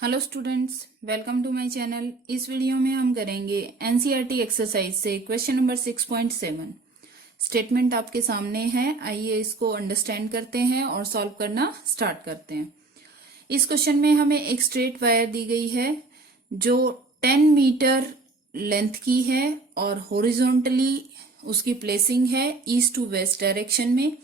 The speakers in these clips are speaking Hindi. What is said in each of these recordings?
Hello students, welcome to my channel. इस वीडियो में हम करेंगे एनसीईआरटी एक्सरसाइज से क्वेश्चन नंबर 6.7। स्टेटमेंट आपके सामने है, आइए इसको अंडरस्टैंड करते हैं और सॉल्व करना स्टार्ट करते हैं। इस क्वेश्चन में हमें एक स्ट्रेट वायर दी गई है जो 10 मीटर लेंथ की है और हॉरिजॉन्टली उसकी प्लेसिंग है ईस्ट टू वेस्ट डायरेक्शन में।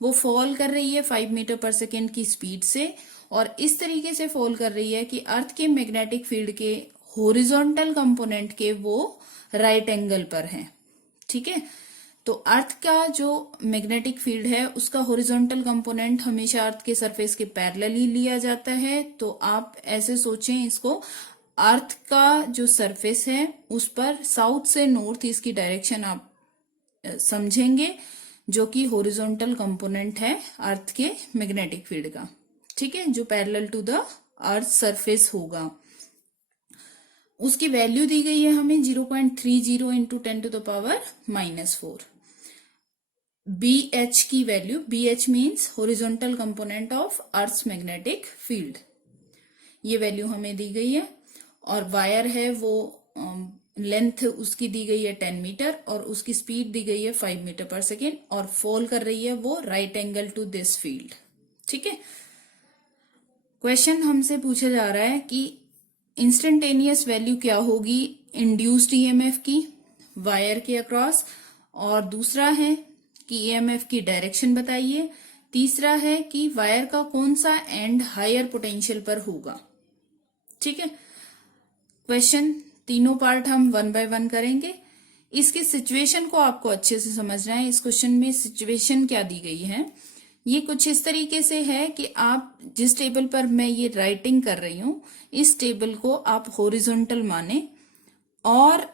वो फॉल कर रही है 5 मीटर पर सेकेंड की स्पीड से और इस तरीके से फॉल कर रही है कि अर्थ के मैग्नेटिक फील्ड के हॉरिजॉन्टल कंपोनेंट के वो राइट एंगल पर हैं। ठीक है, तो अर्थ का जो मैग्नेटिक फील्ड है उसका हॉरिजॉन्टल कंपोनेंट हमेशा अर्थ के सरफेस के पैरेलल ही लिया जाता है। तो आप ऐसे सोचें इसको, अर्थ का जो सरफेस है उस पर साउथ से नॉर्थ इसकी डायरेक्शन आप समझेंगे, जो कि हॉरिजॉन्टल कंपोनेंट है अर्थ के मैग्नेटिक फील्ड का। ठीक है, जो parallel to the earth surface होगा। उसकी वैल्यू दी गई है हमें 0.30 इंटू 10⁻⁻⁴। BH की value, BH means horizontal component of earth's magnetic field, ये वैल्यू हमें दी गई है। और वायर है वो लेंथ उसकी दी गई है 10 मीटर और उसकी स्पीड दी गई है 5 मीटर पर सेकेंड और फॉल कर रही है वो right angle to this field. ठीक है, क्वेश्चन हमसे पूछा जा रहा है कि इंस्टेंटेनियस वैल्यू क्या होगी इंड्यूस्ड ईएमएफ की वायर के अक्रॉस, और दूसरा है कि ईएमएफ की डायरेक्शन बताइए, तीसरा है कि वायर का कौन सा एंड हायर पोटेंशियल पर होगा। ठीक है, क्वेश्चन तीनों पार्ट हम 1 बाय 1 करेंगे। इसकी सिचुएशन को आपको अच्छे से समझना है। इस क्वेश्चन में सिचुएशन क्या दी गई है, ये कुछ इस तरीके से है कि आप जिस टेबल पर मैं ये राइटिंग कर रही हूं इस टेबल को आप हॉरिजॉन्टल माने, और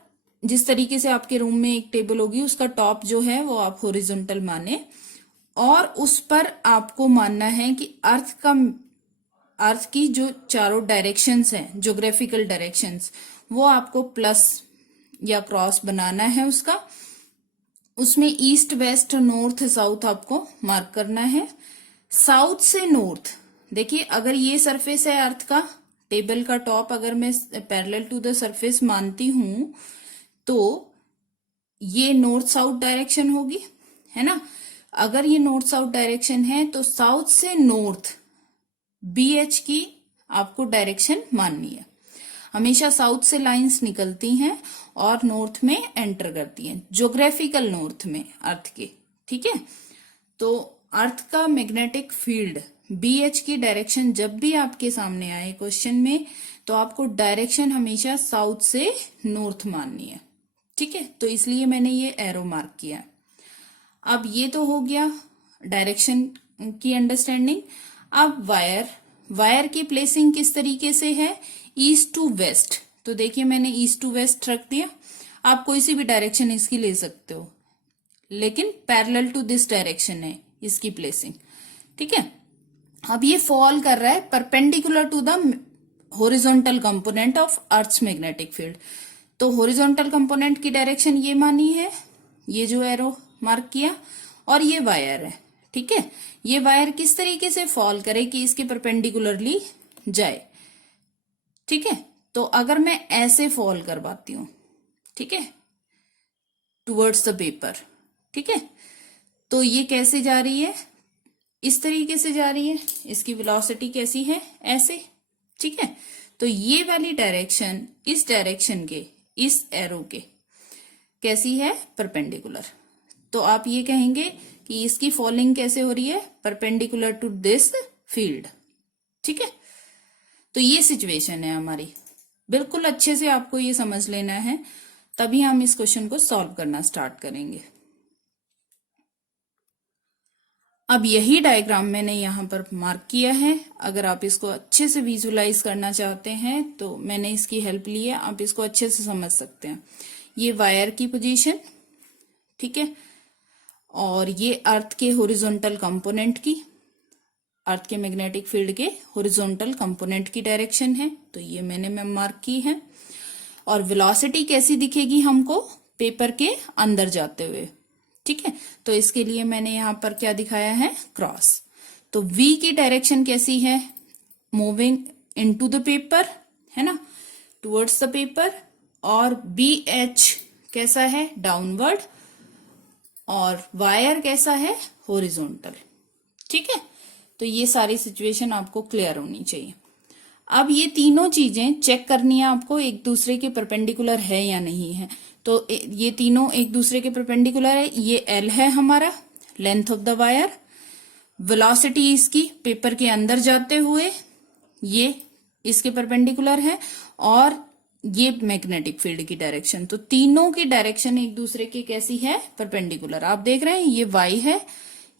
जिस तरीके से आपके रूम में एक टेबल होगी उसका टॉप जो है वो आप हॉरिजॉन्टल माने, और उस पर आपको मानना है कि अर्थ की जो चारों डायरेक्शंस हैं, ज्योग्राफिकल डायरेक्शंस, वो आपको प्लस या क्रॉस बनाना है उसका। उसमें ईस्ट वेस्ट नॉर्थ साउथ आपको मार्क करना है। साउथ से नॉर्थ, देखिए अगर ये सरफेस है अर्थ का, टेबल का टॉप अगर मैं पैरेलल टू द सरफेस मानती हूं तो ये नॉर्थ साउथ डायरेक्शन होगी, है ना। अगर ये नॉर्थ साउथ डायरेक्शन है तो साउथ से नॉर्थ BH की आपको डायरेक्शन माननी है। हमेशा साउथ से लाइंस निकलती हैं और नॉर्थ में एंटर करती हैं, ज्योग्राफिकल नॉर्थ में अर्थ के। ठीक है, तो अर्थ का मैग्नेटिक फील्ड BH की डायरेक्शन जब भी आपके सामने आए क्वेश्चन में तो आपको डायरेक्शन हमेशा साउथ से नॉर्थ माननी है। ठीक है, तो इसलिए मैंने ये एरो मार्क किया है। अब ये तो हो गया डायरेक्शन की अंडरस्टैंडिंग। अब वायर की प्लेसिंग किस तरीके से है, ईस्ट टू वेस्ट। तो देखिए मैंने ईस्ट टू वेस्ट रख दिया। आप कोई सी भी डायरेक्शन इसकी ले सकते हो, लेकिन पैरेलल टू दिस डायरेक्शन है इसकी प्लेसिंग। ठीक है, अब ये फॉल कर रहा है perpendicular to the horizontal component of earth's magnetic field. तो हॉरिजॉन्टल कंपोनेंट की डायरेक्शन ये मानी है, ये जो एरो मार्क किया, और ये वायर है। ठीक है, ये वायर किस तरीके से फॉल करे कि इसके परपेंडिकुलरली जाए। ठीक है, तो अगर मैं ऐसे फॉल करवाती हूं, ठीक है, टुवर्ड्स द पेपर, ठीक है, तो ये कैसे जा रही है, इस तरीके से जा रही है। इसकी वेलोसिटी कैसी है, ऐसे। ठीक है, तो ये वाली डायरेक्शन इस डायरेक्शन के, इस एरो के कैसी है, परपेंडिकुलर। तो आप ये कहेंगे कि इसकी फॉलिंग कैसे हो रही है, परपेंडिकुलर टू दिस फील्ड। ठीक है, तो ये सिचुएशन है हमारी। बिल्कुल अच्छे से आपको ये समझ लेना है, तभी हम इस क्वेश्चन को सॉल्व करना स्टार्ट करेंगे। अब यही डायग्राम मैंने यहाँ पर मार्क किया है। अगर आप इसको अच्छे से विजुलाइज करना चाहते हैं तो मैंने इसकी हेल्प ली है, आप इसको अच्छे से समझ सकते हैं। ये वायर की पोजीशन, ठीक है, और ये अर्थ के हॉरिजॉन्टल कंपोनेंट की, अर्थ के मैग्नेटिक फील्ड के हॉरिजॉन्टल कंपोनेंट की डायरेक्शन है, तो ये मैंने मार्क की है। और वेलोसिटी कैसी दिखेगी हमको, पेपर के अंदर जाते हुए। ठीक है, तो इसके लिए मैंने यहाँ पर क्या दिखाया है, क्रॉस। तो V की डायरेक्शन कैसी है, मूविंग इनटू द पेपर, है ना, टुवर्ड्स द पेपर, और बी एच कैसा है, डाउनवर्ड, और वायर कैसा है, हॉरिजॉन्टल। ठीक है, तो ये सारी सिचुएशन आपको क्लियर होनी चाहिए। अब ये तीनों चीजें चेक करनी है आपको, एक दूसरे के परपेंडिकुलर है या नहीं है। तो ये तीनों एक दूसरे के परपेंडिकुलर है। ये एल है हमारा length of the wire, velocity इसकी पेपर के अंदर जाते हुए ये इसके परपेंडिकुलर है, और ये मैग्नेटिक फील्ड की डायरेक्शन। तो तीनों की डायरेक्शन एक दूसरे की कैसी है, परपेंडिकुलर। आप देख रहे हैं ये वाई है,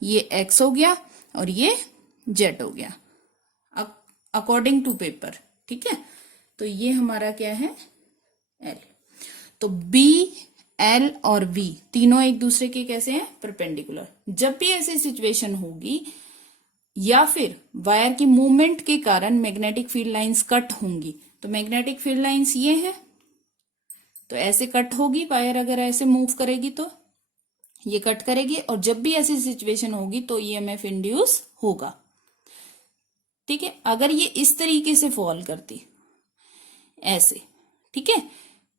ये एक्स हो गया, और ये जेड हो गया अकॉर्डिंग टू पेपर। ठीक है, तो ये हमारा क्या है, एल। तो बी, एल और वी तीनों एक दूसरे के कैसे हैं, परपेंडिकुलर। जब भी ऐसी सिचुएशन होगी या फिर वायर की मूवमेंट के कारण मैग्नेटिक फील्ड लाइंस कट होंगी, तो मैग्नेटिक फील्ड लाइंस ये है, तो ऐसे कट होगी वायर, अगर ऐसे मूव करेगी तो ये कट करेगी, और जब भी ऐसी सिचुएशन होगी तो ईएमएफ इंड्यूस होगा। ठीक है, अगर ये इस तरीके से फॉल करती ऐसे, ठीक है,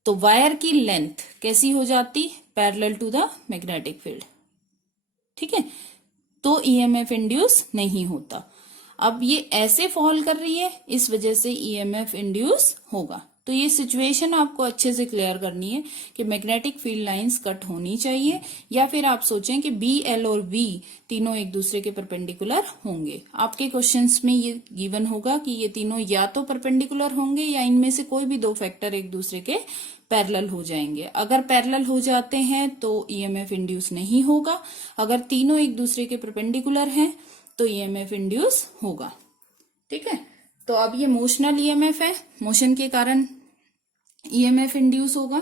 तो वायर की लेंथ कैसी हो जाती, parallel to the magnetic field. ठीक है, तो ईएमएफ इंड्यूस नहीं होता। अब ये ऐसे फॉल कर रही है, इस वजह से ईएमएफ इंड्यूस होगा। तो ये सिचुएशन आपको अच्छे से क्लियर करनी है कि मैग्नेटिक फील्ड लाइंस कट होनी चाहिए, या फिर आप सोचें कि बी, एल और वी तीनों एक दूसरे के परपेंडिकुलर होंगे। आपके क्वेश्चंस में ये गिवन होगा कि ये तीनों या तो परपेंडिकुलर होंगे या इनमें से कोई भी दो फैक्टर एक दूसरे के पैरेलल हो जाएंगे। अगर पैरेलल हो जाते हैं तो ईएमएफ इंड्यूस नहीं होगा, अगर तीनों एक दूसरे के परपेंडिकुलर हैं तो ईएमएफ इंड्यूस होगा। ठीक है, तो अब ये मोशनल ईएमएफ है, मोशन के कारण ईएमएफ इंड्यूस होगा।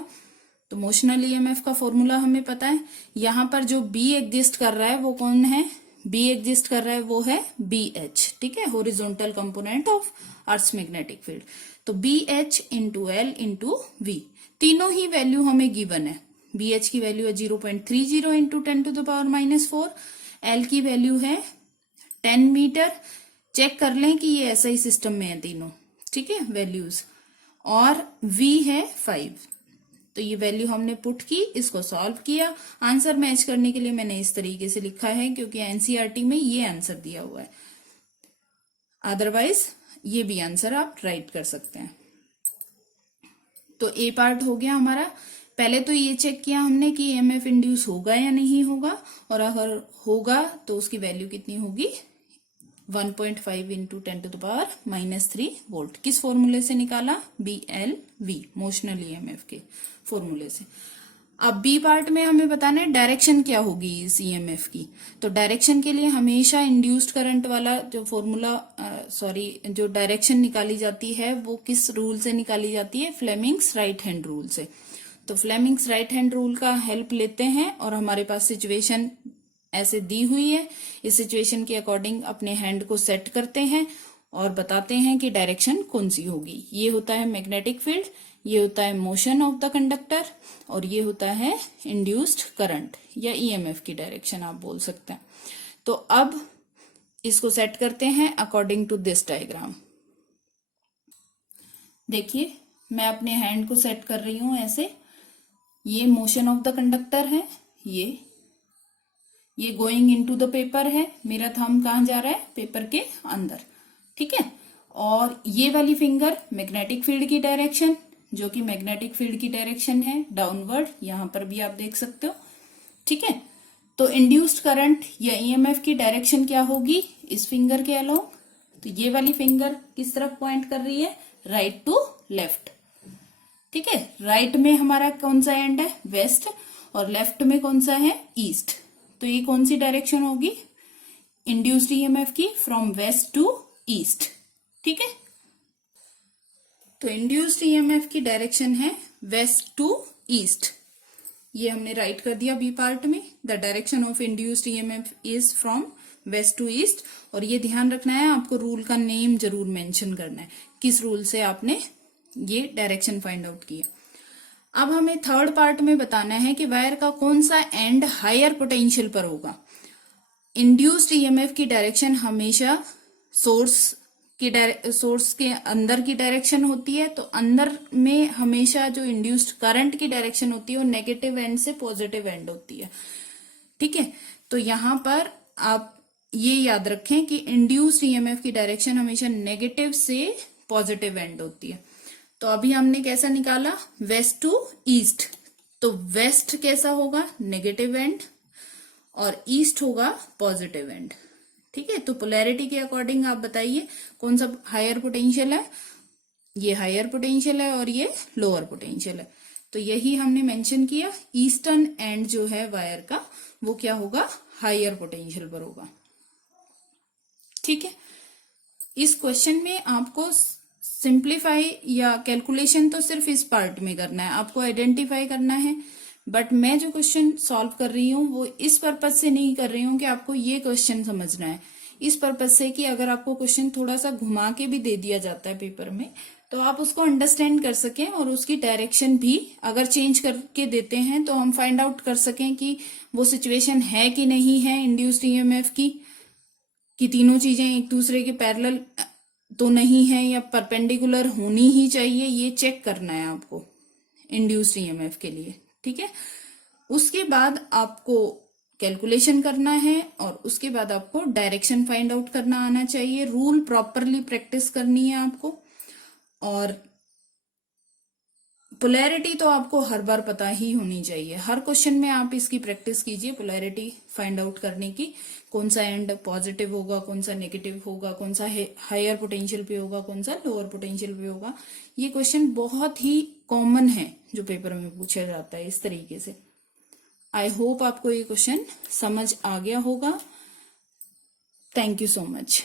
तो मोशनल ईएमएफ का फॉर्मूला हमें पता है। यहां पर जो बी एग्जिस्ट कर रहा है वो कौन है, बी एग्जिस्ट कर रहा है वो है बी एच। ठीक है, horizontal component of earth's magnetic field. तो B H into L into V, तीनों ही वैल्यू हमें गिवन है। बी एच की वैल्यू है 0.30 इंटू 10⁻⁴, एल की वैल्यू है 10 मीटर। चेक कर लें कि ये ऐसा ही सिस्टम में है तीनों। ठीक है, वैल्यूज, और v है 5। तो ये वैल्यू हमने पुट की, इसको सॉल्व किया। आंसर मैच करने के लिए मैंने इस तरीके से लिखा है क्योंकि एनसीईआरटी में ये आंसर दिया हुआ है, अदरवाइज ये भी आंसर आप राइट कर सकते हैं। तो ए पार्ट हो गया हमारा। पहले तो ये चेक किया हमने कि ईएमएफ इंड्यूस होगा या नहीं होगा, और अगर होगा तो उसकी वैल्यू कितनी होगी, 1.5 इंटू 10⁻³ वोल्ट। किस फॉर्मूले से निकाला, B L V, motional EMF के फॉर्मूले से। अब बी पार्ट में हमें बताना है डायरेक्शन क्या होगी इस ईएमएफ की। तो डायरेक्शन के लिए हमेशा इंड्यूस्ड करंट वाला जो फॉर्मूला, जो डायरेक्शन निकाली जाती है वो किस रूल से निकाली जाती है, फ्लेमिंग्स राइट हैंड रूल से। तो फ्लेमिंग्स राइट हैंड रूल का हेल्प लेते हैं, और हमारे पास सिचुएशन ऐसे दी हुई है, इस सिचुएशन के अकॉर्डिंग अपने हैंड को सेट करते हैं और बताते हैं कि डायरेक्शन कौन सी होगी। ये होता है मैग्नेटिक फील्ड, ये होता है मोशन ऑफ द कंडक्टर, और ये होता है इंड्यूस्ड करंट या ईएमएफ की डायरेक्शन आप बोल सकते हैं। तो अब इसको सेट करते हैं अकॉर्डिंग टू दिस डायग्राम। देखिए, मैं अपने हैंड को सेट कर रही हूं ऐसे। ये मोशन ऑफ द कंडक्टर है, ये गोइंग इनटू द पेपर है। मेरा थंब कहाँ जा रहा है, पेपर के अंदर। ठीक है, और ये वाली फिंगर मैग्नेटिक फील्ड की डायरेक्शन, जो कि मैग्नेटिक फील्ड की डायरेक्शन है डाउनवर्ड, यहां पर भी आप देख सकते हो। ठीक है, तो इंड्यूस्ड करंट या ईएमएफ की डायरेक्शन क्या होगी इस फिंगर के अलोंग। तो ये वाली फिंगर किस तरफ पॉइंट कर रही है, राइट टू लेफ्ट। ठीक है, राइट में हमारा कौन सा एंड है, वेस्ट, और लेफ्ट में कौन सा है, ईस्ट। तो ये कौन सी डायरेक्शन होगी, इंड्यूस्ड ईएमएफ की, फ्रॉम वेस्ट टू ईस्ट। ठीक है, तो इंड्यूस्ड ईएमएफ की डायरेक्शन है वेस्ट टू ईस्ट। ये हमने राइट कर दिया बी पार्ट में, the direction of induced EMF is from west to east. और ये ध्यान रखना है, आपको रूल का नेम जरूर मेंशन करना है, किस रूल से आपने ये डायरेक्शन फाइंड आउट किया। अब हमें थर्ड पार्ट में बताना है कि वायर का कौन सा एंड हायर पोटेंशियल पर होगा। इंड्यूस्ड ईएमएफ की डायरेक्शन हमेशा सोर्स की सोर्स के अंदर की डायरेक्शन होती है, तो अंदर में हमेशा जो इंड्यूस्ड करंट की डायरेक्शन होती है वो नेगेटिव एंड से पॉजिटिव एंड होती है। ठीक है, तो यहां पर आप ये याद रखें कि इंड्यूस्ड ईएमएफ की डायरेक्शन हमेशा नेगेटिव से पॉजिटिव एंड होती है। तो अभी हमने कैसा निकाला, वेस्ट टू ईस्ट, तो वेस्ट कैसा होगा, नेगेटिव एंड, और ईस्ट होगा पॉजिटिव एंड। ठीक है, तो पोलैरिटी के अकॉर्डिंग आप बताइए कौन सा हायर पोटेंशियल है। ये हायर पोटेंशियल है और ये लोअर पोटेंशियल है, तो यही हमने मेंशन किया। ईस्टर्न एंड जो है वायर का वो क्या होगा, हायर पोटेंशियल पर होगा। ठीक है, इस क्वेश्चन में आपको सिंप्लीफाई या कैलकुलेशन तो सिर्फ इस पार्ट में करना है, आपको आइडेंटिफाई करना है। बट मैं जो क्वेश्चन सॉल्व कर रही हूँ वो इस पर्पज से नहीं कर रही हूँ कि आपको ये क्वेश्चन समझना है, इस पर्पज से कि अगर आपको क्वेश्चन थोड़ा सा घुमा के भी दे दिया जाता है पेपर में तो आप उसको अंडरस्टैंड कर सकें, और उसकी डायरेक्शन भी अगर चेंज करके देते हैं तो हम फाइंड आउट कर सकें कि वो सिचुएशन है कि नहीं है इंड्यूस्ड ईएमएफ की, कि तीनों चीजें एक दूसरे के पैरेलल तो नहीं है या परपेंडिकुलर होनी ही चाहिए, ये चेक करना है आपको इंड्यूस्ड ईएमएफ के लिए। ठीक है, उसके बाद आपको कैलकुलेशन करना है और उसके बाद आपको डायरेक्शन फाइंड आउट करना आना चाहिए। रूल प्रॉपरली प्रैक्टिस करनी है आपको, और पोलैरिटी तो आपको हर बार पता ही होनी चाहिए। हर क्वेश्चन में आप इसकी प्रैक्टिस कीजिए पोलैरिटी फाइंड आउट करने की, कौन सा एंड पॉजिटिव होगा, कौन सा नेगेटिव होगा, कौन सा हायर पोटेंशियल पे होगा, कौन सा लोअर पोटेंशियल पे होगा। ये क्वेश्चन बहुत ही कॉमन है जो पेपर में पूछा जाता है इस तरीके से। आई होप आपको ये क्वेश्चन समझ आ गया होगा। Thank you so much.